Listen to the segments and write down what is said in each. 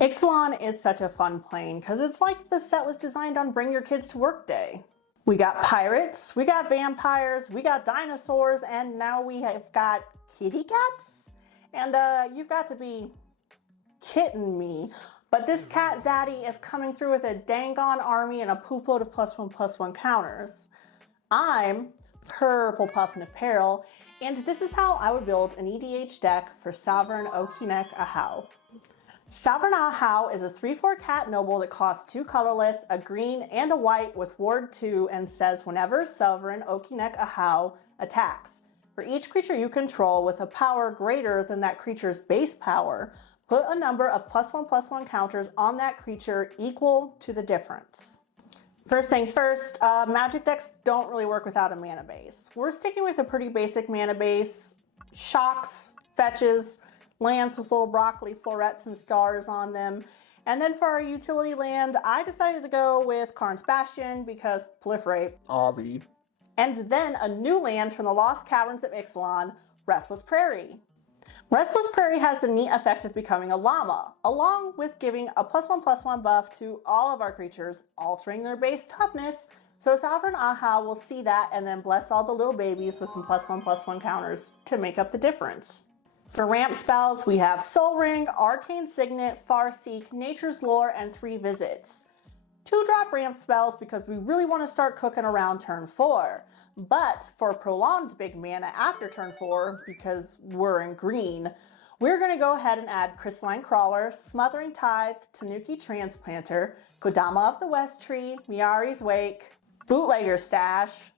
Ixalan is such a fun plane because it's like the set was designed on Bring Your Kids to Work Day. We got pirates, we got vampires, we got dinosaurs, and now we have got kitty cats? And you've got to be kidding me. But this cat zaddy is coming through with a dang-on army and a poop load of +1/+1 counters. I'm Purple Puff in Apparel, and this is how I would build an EDH deck for Sovereign Okinec Ahau. Sovereign Ahau is a 3/4 cat noble that costs 2 colorless, a green, and a white with ward 2, and says whenever Sovereign Okinec Ahau attacks, for each creature you control with a power greater than that creature's base power, put a number of +1/+1 counters on that creature equal to the difference. First things first, magic decks don't really work without a mana base. We're sticking with a pretty basic mana base, shocks, fetches, lands with little broccoli florets and stars on them. And then for our utility land, I decided to go with Karn's Bastion because proliferate. Avi. And then a new land from the Lost Caverns of Ixalan, Restless Prairie. Restless Prairie has the neat effect of becoming a llama, along with giving a +1/+1 buff to all of our creatures, altering their base toughness, so Sovereign Ahau will see that and then bless all the little babies with some +1/+1 counters to make up the difference. For ramp spells, we have Soul Ring, Arcane Signet, Farseek, Nature's Lore, and 3 Visits. 2-drop ramp spells because we really want to start cooking around turn 4. But for prolonged big mana after turn 4, because we're in green, we're going to go ahead and add Crystalline Crawler, Smothering Tithe, Tanuki Transplanter, Kodama of the West Tree, Miari's Wake, Bootlegger Stash.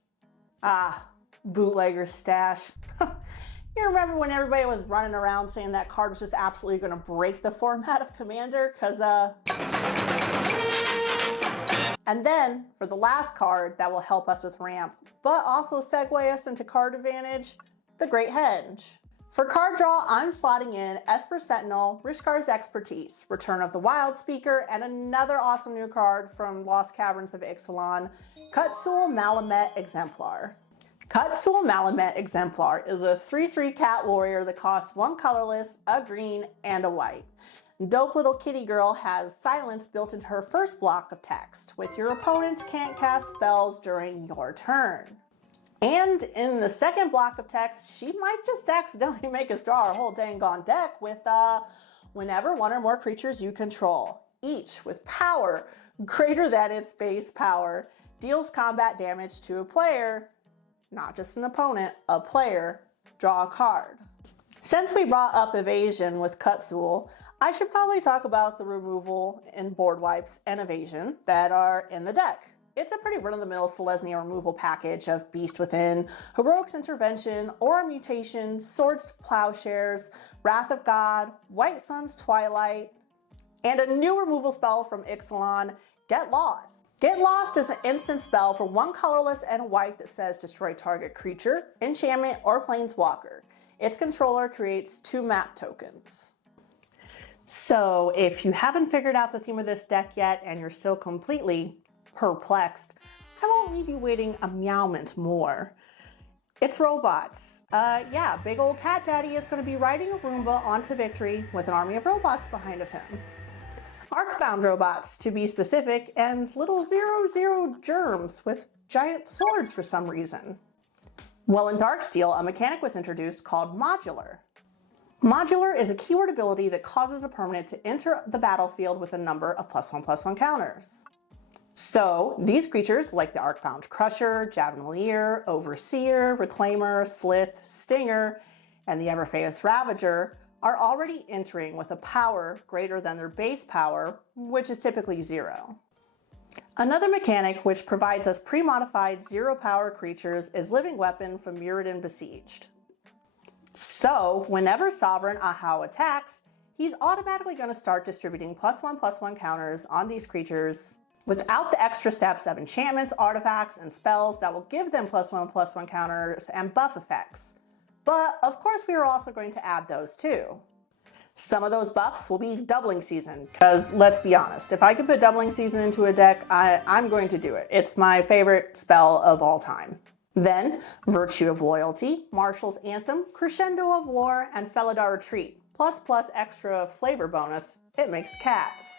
Bootlegger Stash. You remember when everybody was running around saying that card was just absolutely going to break the format of Commander? And then, for the last card that will help us with ramp, but also segue us into card advantage, the Great Henge. For card draw, I'm slotting in Esper Sentinel, Rishkar's Expertise, Return of the Wild Speaker, and another awesome new card from Lost Caverns of Ixalan, Kutsul Malamet Exemplar. Kutsul Malamet Exemplar is a 3/3 cat warrior that costs 1 colorless, a green, and a white. Dope little kitty girl has silence built into her first block of text, with your opponents can't cast spells during your turn. And in the second block of text, she might just accidentally make us draw our whole dang-gone deck with whenever 1 or more creatures you control, each with power greater than its base power, deals combat damage to a player, not just an opponent, a player, draw a card. Since we brought up evasion with Kutsul, I should probably talk about the removal and board wipes and evasion that are in the deck. It's a pretty run-of-the-mill Selesnya removal package of Beast Within, Heroic's Intervention, Aura Mutation, Swords to Plowshares, Wrath of God, White Sun's Twilight, and a new removal spell from Ixalan, Get Lost. Get Lost is an instant spell for 1 colorless and a white that says destroy target creature, enchantment, or planeswalker. Its controller creates 2 map tokens. So if you haven't figured out the theme of this deck yet and you're still completely perplexed, I won't leave you waiting a meowment more. It's robots. Yeah, big old cat daddy is going to be riding a Roomba onto victory with an army of robots behind of him. Arcbound robots, to be specific, and little 0/0 germs with giant swords for some reason. Well, in Darksteel, a mechanic was introduced called Modular. Modular is a keyword ability that causes a permanent to enter the battlefield with a number of +1/+1 counters. So, these creatures, like the Arcbound Crusher, Javelinier, Overseer, Reclaimer, Slith, Stinger, and the ever-famous Ravager, are already entering with a power greater than their base power, which is typically 0. Another mechanic which provides us pre-modified 0-power creatures is Living Weapon from Mirrodin Besieged. So, whenever Sovereign Ahau attacks, he's automatically going to start distributing +1/+1 counters on these creatures without the extra steps of enchantments, artifacts, and spells that will give them +1/+1 counters and buff effects. But, of course, we are also going to add those too. Some of those buffs will be Doubling Season, because let's be honest, if I could put Doubling Season into a deck, I'm going to do it. It's my favorite spell of all time. Then, Virtue of Loyalty, Marshal's Anthem, Crescendo of War, and Felidar Retreat, plus extra flavor bonus, it makes cats.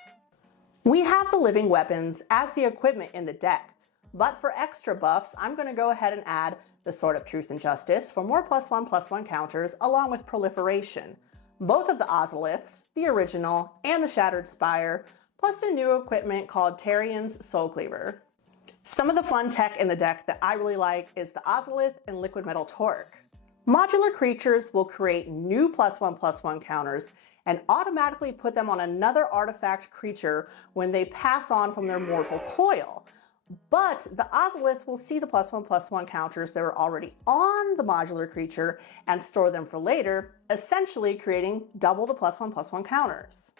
We have the living weapons as the equipment in the deck, but for extra buffs, I'm going to go ahead and add the Sword of Truth and Justice for more +1/+1 counters along with proliferation. Both of the Ozoliths, the original and the Shattered Spire, plus a new equipment called Tarian's Soul Cleaver. Some of the fun tech in the deck that I really like is the Ozolith and Liquid Metal Torque. Modular creatures will create new +1/+1 counters and automatically put them on another artifact creature when they pass on from their mortal coil. But the Ozolith will see the +1/+1 counters that are already on the modular creature and store them for later, essentially creating double the +1/+1 counters.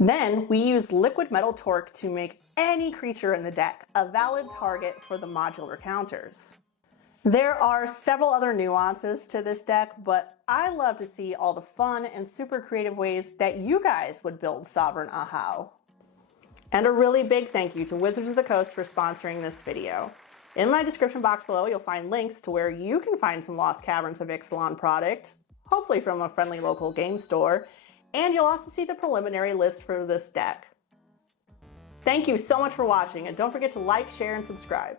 Then we use Liquid Metal Torque to make any creature in the deck a valid target for the modular counters. There are several other nuances to this deck, but I love to see all the fun and super creative ways that you guys would build Sovereign Ahau. And a really big thank you to Wizards of the Coast for sponsoring this video. In my description box below, you'll find links to where you can find some Lost Caverns of Ixalan product, hopefully from a friendly local game store, and you'll also see the preliminary list for this deck. Thank you so much for watching, and don't forget to like, share, and subscribe.